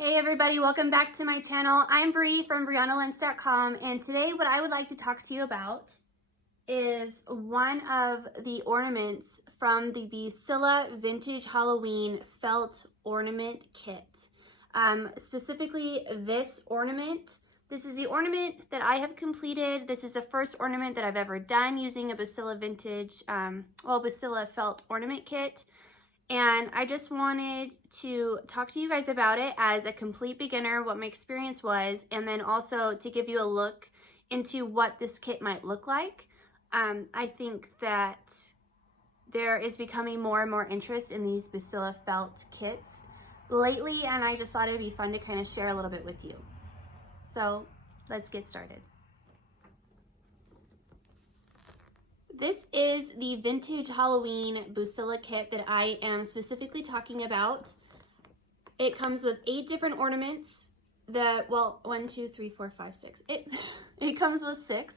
Hey everybody, welcome back to my channel. I'm Bree from BriannaLentz.com, and today what I would like to talk to you about is one of the ornaments from the Busilla Vintage Halloween Felt Ornament Kit. Specifically this ornament. This is the ornament that I have completed. This is the first ornament that I've ever done using a Busilla Vintage, Busilla Felt Ornament Kit. And I just wanted to talk to you guys about it as a complete beginner, what my experience was, and then also to give you a look into what this kit might look like. I think that there is becoming more and more interest in these Busilla felt kits lately, and I just thought it'd be fun to kind of share a little bit with you. So let's get started. This is the Vintage Halloween Busilla kit that I am specifically talking about. It comes with 8 different ornaments. It comes with 6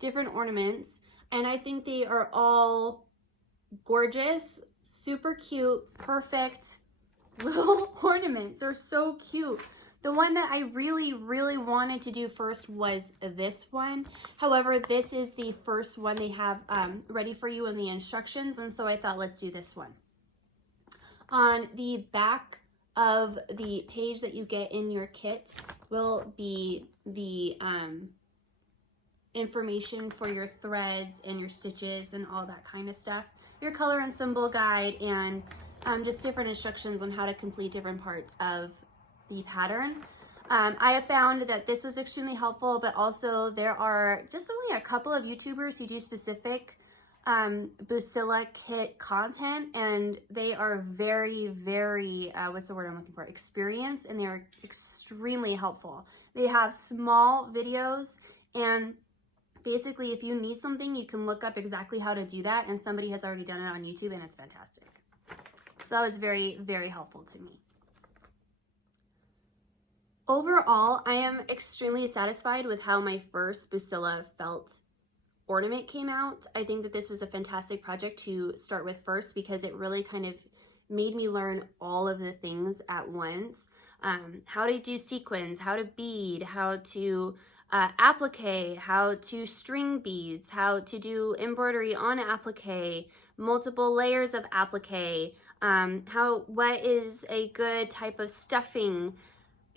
different ornaments, and I think they are all gorgeous, super cute, perfect little ornaments. They're so cute. The one that I really wanted to do first was this one. However, this is the first one they have ready for you in the instructions, and so I thought, let's do this one. On the back of the page that you get in your kit will be the information for your threads and your stitches and all that kind of stuff. Your color and symbol guide, and just different instructions on how to complete different parts of the pattern. I have found that this was extremely helpful, but also there are just only a couple of YouTubers who do specific Busilla kit content, and they are very what's the word I'm looking for, experienced, and they're extremely helpful. They have small videos, and basically if you need something, you can look up exactly how to do that, and somebody has already done it on YouTube, and it's fantastic. So that was very helpful to me. Overall, I am extremely satisfied with how my first Busilla felt ornament came out. I think that this was a fantastic project to start with first because it really kind of made me learn all of the things at once. How to do sequins, how to bead, how to applique, how to string beads, how to do embroidery on applique, multiple layers of applique, what is a good type of stuffing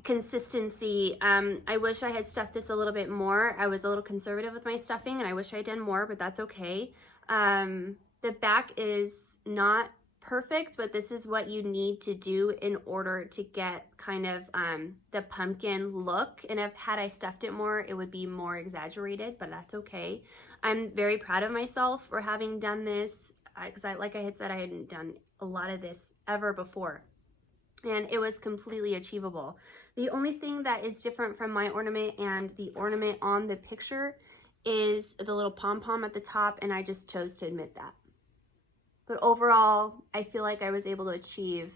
consistency. I wish I had stuffed this a little bit more. I was a little conservative with my stuffing, and I wish I had done more, but that's okay. The back is not perfect, but this is what you need to do in order to get kind of the pumpkin look. And had I stuffed it more, it would be more exaggerated, but that's okay. I'm very proud of myself for having done this because like I had said, I hadn't done a lot of this ever before, and it was completely achievable. The only thing that is different from my ornament and the ornament on the picture is the little pom-pom at the top, and I just chose to admit that. But overall, I feel like I was able to achieve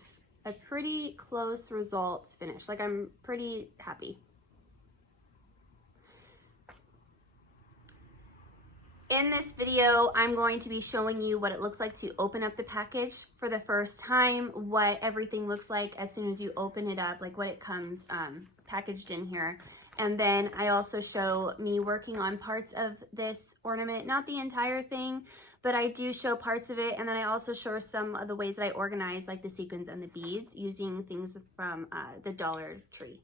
a pretty close result finish. Like, I'm pretty happy. In this video, I'm going to be showing you what it looks like to open up the package for the first time, what everything looks like as soon as you open it up, like what it comes packaged in here. And then I also show me working on parts of this ornament, not the entire thing, but I do show parts of it. And then I also show some of the ways that I organize, like the sequins and the beads, using things from the Dollar Tree.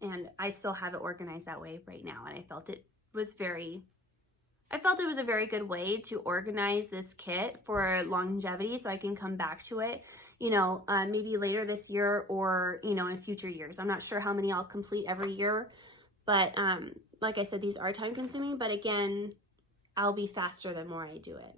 And I still have it organized that way right now, and I felt it was a very good way to organize this kit for longevity, so I can come back to it, maybe later this year or, in future years. I'm not sure how many I'll complete every year, but like I said, these are time consuming, but again, I'll be faster the more I do it.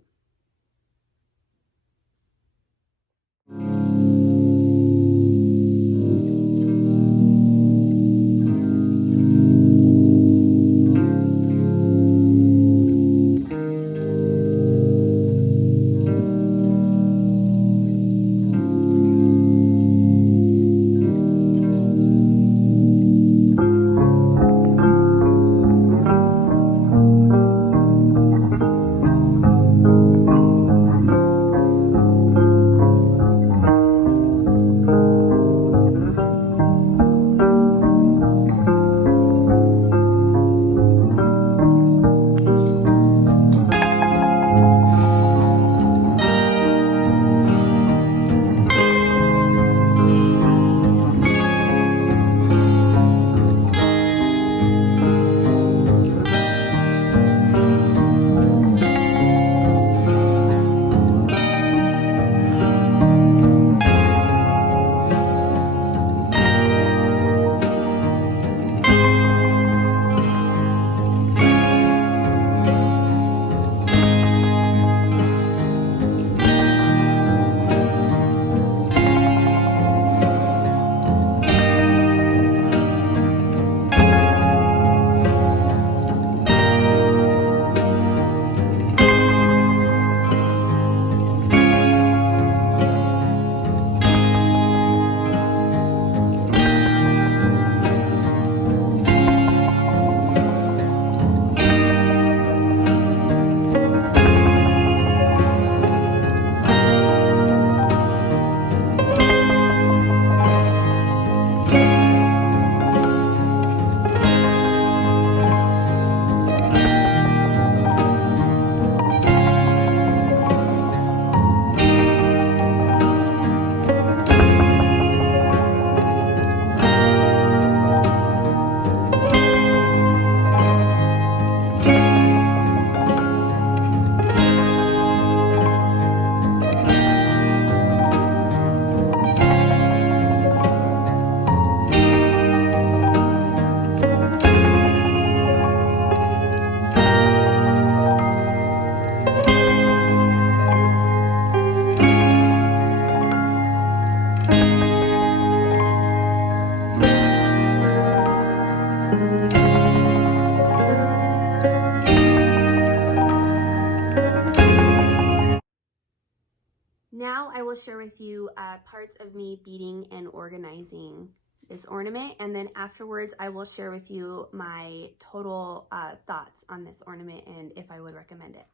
will share with you parts of me beading and organizing this ornament, and then afterwards I will share with you my total thoughts on this ornament and if I would recommend it.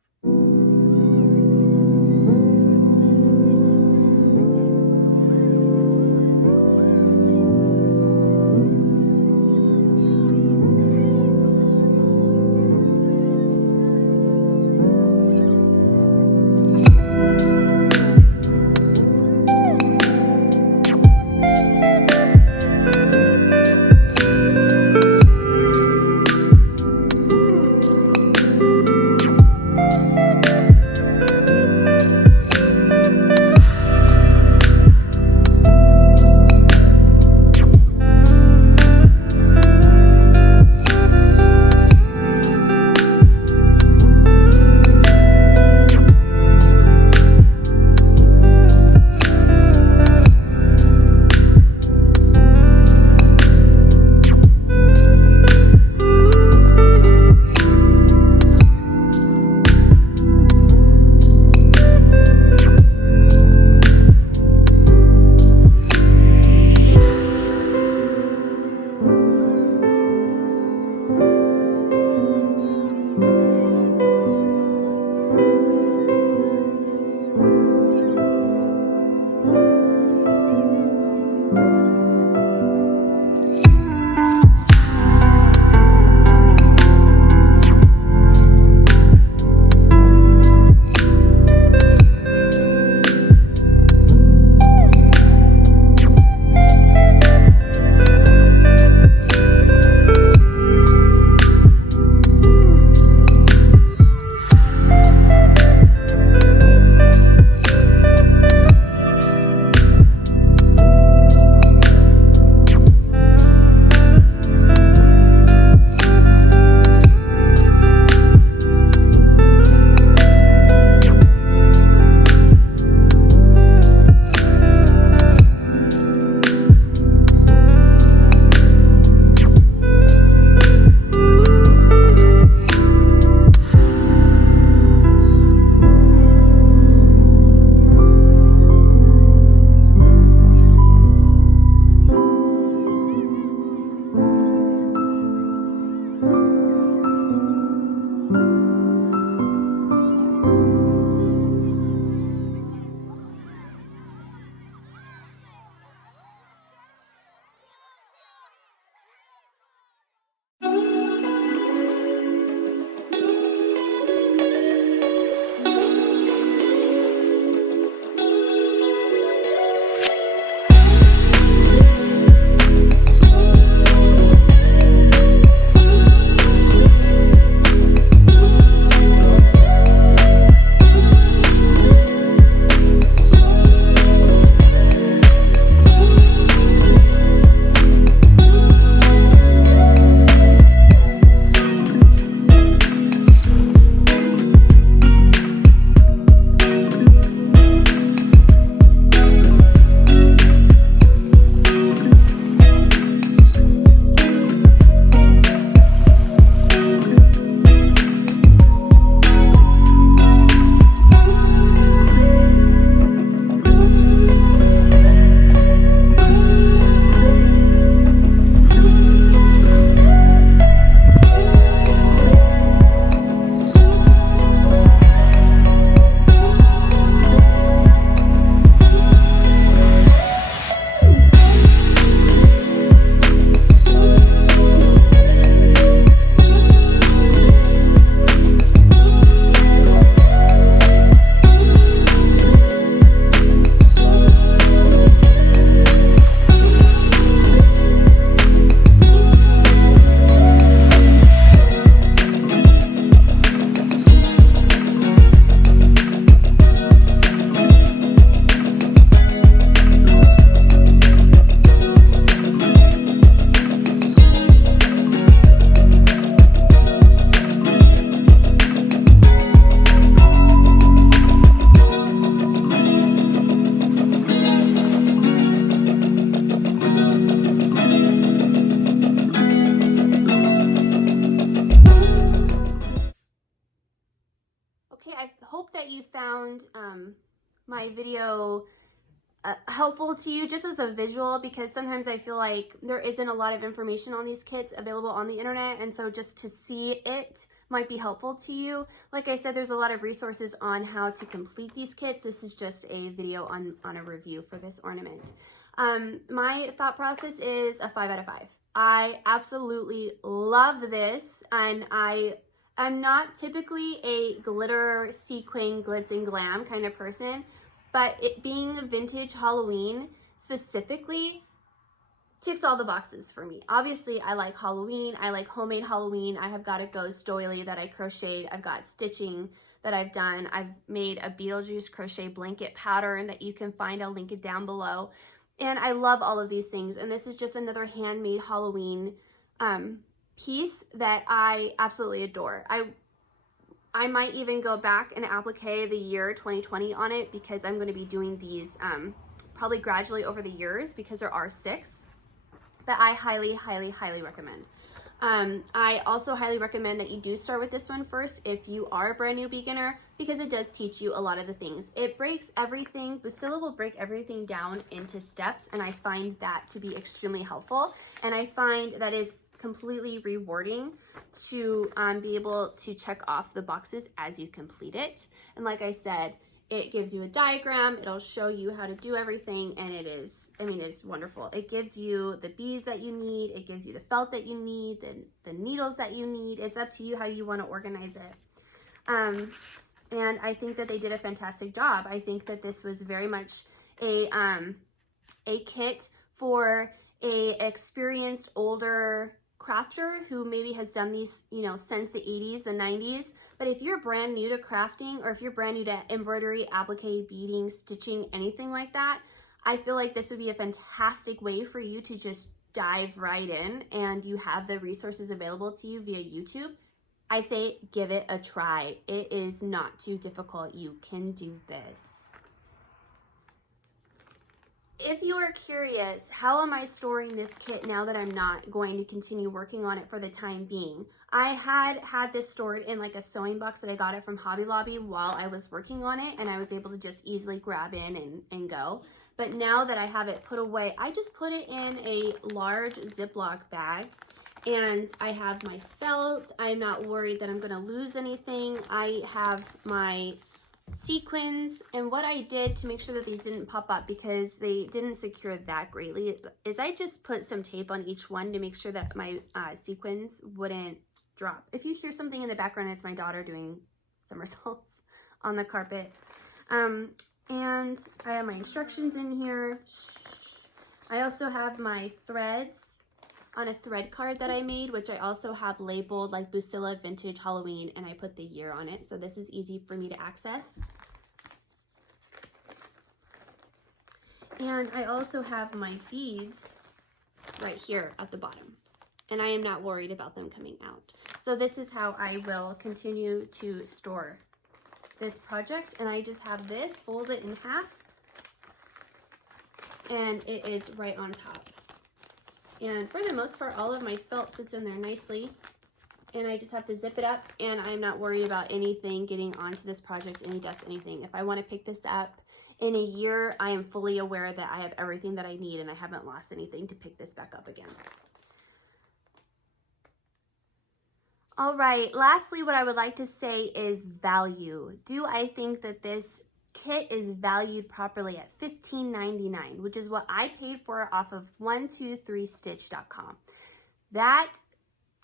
Okay, I hope that you found my video helpful to you just as a visual, because sometimes I feel like there isn't a lot of information on these kits available on the internet, and so just to see it might be helpful to you. Like I said, there's a lot of resources on how to complete these kits. This is just a video on a review for this ornament. My thought process is a 5 out of 5. I absolutely love this, and I'm not typically a glitter, sequin, glitz and glam kind of person, but it being vintage Halloween specifically ticks all the boxes for me. Obviously, I like Halloween. I like homemade Halloween. I have got a ghost doily that I crocheted. I've got stitching that I've done. I've made a Beetlejuice crochet blanket pattern that you can find. I'll link it down below. And I love all of these things. And this is just another handmade Halloween piece that I absolutely adore. I might even go back and applique the year 2020 on it, because I'm going to be doing these probably gradually over the years, because there are 6. But I highly, highly, highly recommend. I also highly recommend that you do start with this one first if you are a brand new beginner, because it does teach you a lot of the things. It breaks everything, Bacilla will break everything down into steps, and I find that to be extremely helpful. And I find that is completely rewarding to be able to check off the boxes as you complete it. And like I said, it gives you a diagram, it'll show you how to do everything, and it is, I mean, it's wonderful. It gives you the beads that you need, it gives you the felt that you need, the needles that you need. It's up to you how you want to organize it. And I think that they did a fantastic job. I think that this was very much a kit for a experienced older crafter who maybe has done these, you know, since the 80s, the 90s. But if you're brand new to crafting, or if you're brand new to embroidery, applique, beading, stitching, anything like that, I feel like this would be a fantastic way for you to just dive right in, and you have the resources available to you via YouTube. I say give it a try. It is not too difficult. You can do this. If you are curious, how am I storing this kit now that I'm not going to continue working on it for the time being? I had this stored in like a sewing box that I got it from Hobby Lobby while I was working on it, and I was able to just easily grab in and go. But now that I have it put away, I just put it in a large Ziploc bag, and I have my felt. I'm not worried that I'm going to lose anything. I have my sequins, and what I did to make sure that these didn't pop up, because they didn't secure that greatly, is I just put some tape on each one to make sure that my sequins wouldn't drop. If you hear something in the background, it's my daughter doing somersaults on the carpet. And I have my instructions in here. I also have my threads on a thread card that I made, which I also have labeled like Bacilla Vintage Halloween, and I put the year on it, so this is easy for me to access. And I also have my beads right here at the bottom, and I am not worried about them coming out. So this is how I will continue to store this project, and I just have this folded in half, and it is right on top. And for the most part, all of my felt sits in there nicely, and I just have to zip it up, and I'm not worried about anything getting onto this project, any dust, anything. If I want to pick this up in a year, I am fully aware that I have everything that I need, and I haven't lost anything to pick this back up again. All right, lastly, what I would like to say is value. Do I think that this kit is valued properly at $15.99, which is what I paid for off of 123stitch.com. That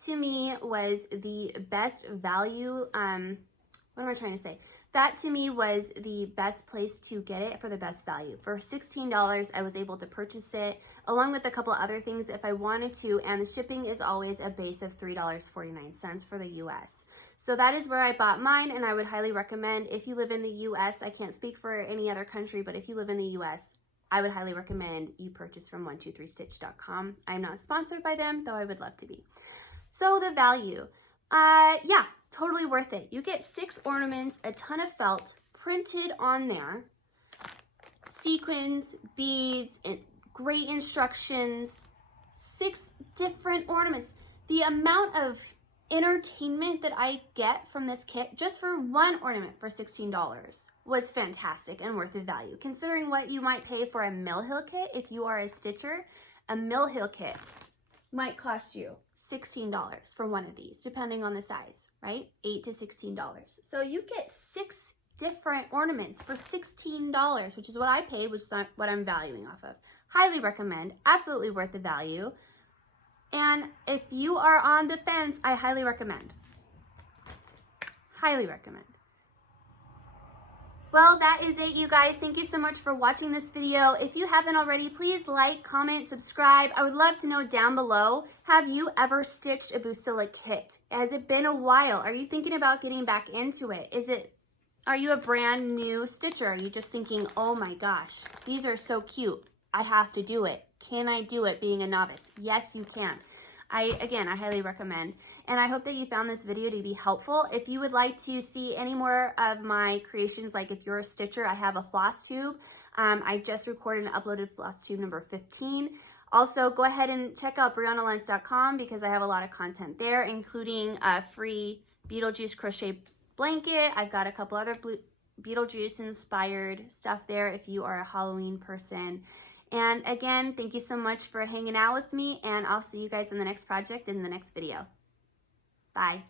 to me was the best value. What am I trying to say? That to me was the best place to get it for the best value. For $16, I was able to purchase it along with a couple other things if I wanted to, and the shipping is always a base of $3.49 for the US. So that is where I bought mine, and I would highly recommend, if you live in the US, I can't speak for any other country, but if you live in the US, I would highly recommend you purchase from 123stitch.com. I'm not sponsored by them, though I would love to be. So the value. Yeah, totally worth it. You get 6 ornaments, a ton of felt printed on there, sequins, beads, and great instructions, 6 different ornaments. The amount of entertainment that I get from this kit just for one ornament for $16 was fantastic and worth the value. Considering what you might pay for a Mill Hill kit, if you are a stitcher, a Mill Hill kit might cost you $16 for one of these, depending on the size, right? $8 to $16. So you get 6 different ornaments for $16, which is what I paid, which is what I'm valuing off of. Highly recommend, absolutely worth the value. And if you are on the fence, I highly recommend. Highly recommend. Well, that is it, you guys. Thank you so much for watching this video. If you haven't already, please like, comment, subscribe. I would love to know down below, have you ever stitched a Busilla kit? Has it been a while? Are you thinking about getting back into it? Are you a brand new stitcher? Are you just thinking, oh my gosh, these are so cute. I have to do it. Can I do it being a novice? Yes, you can. Again, I highly recommend. And I hope that you found this video to be helpful. If you would like to see any more of my creations, like if you're a stitcher, I have a floss tube. I just recorded and uploaded floss tube number 15. Also, go ahead and check out BriannaLentz.com because I have a lot of content there, including a free Beetlejuice crochet blanket. I've got a couple other Beetlejuice inspired stuff there if you are a Halloween person. And again, thank you so much for hanging out with me, and I'll see you guys in the next project in the next video. Bye.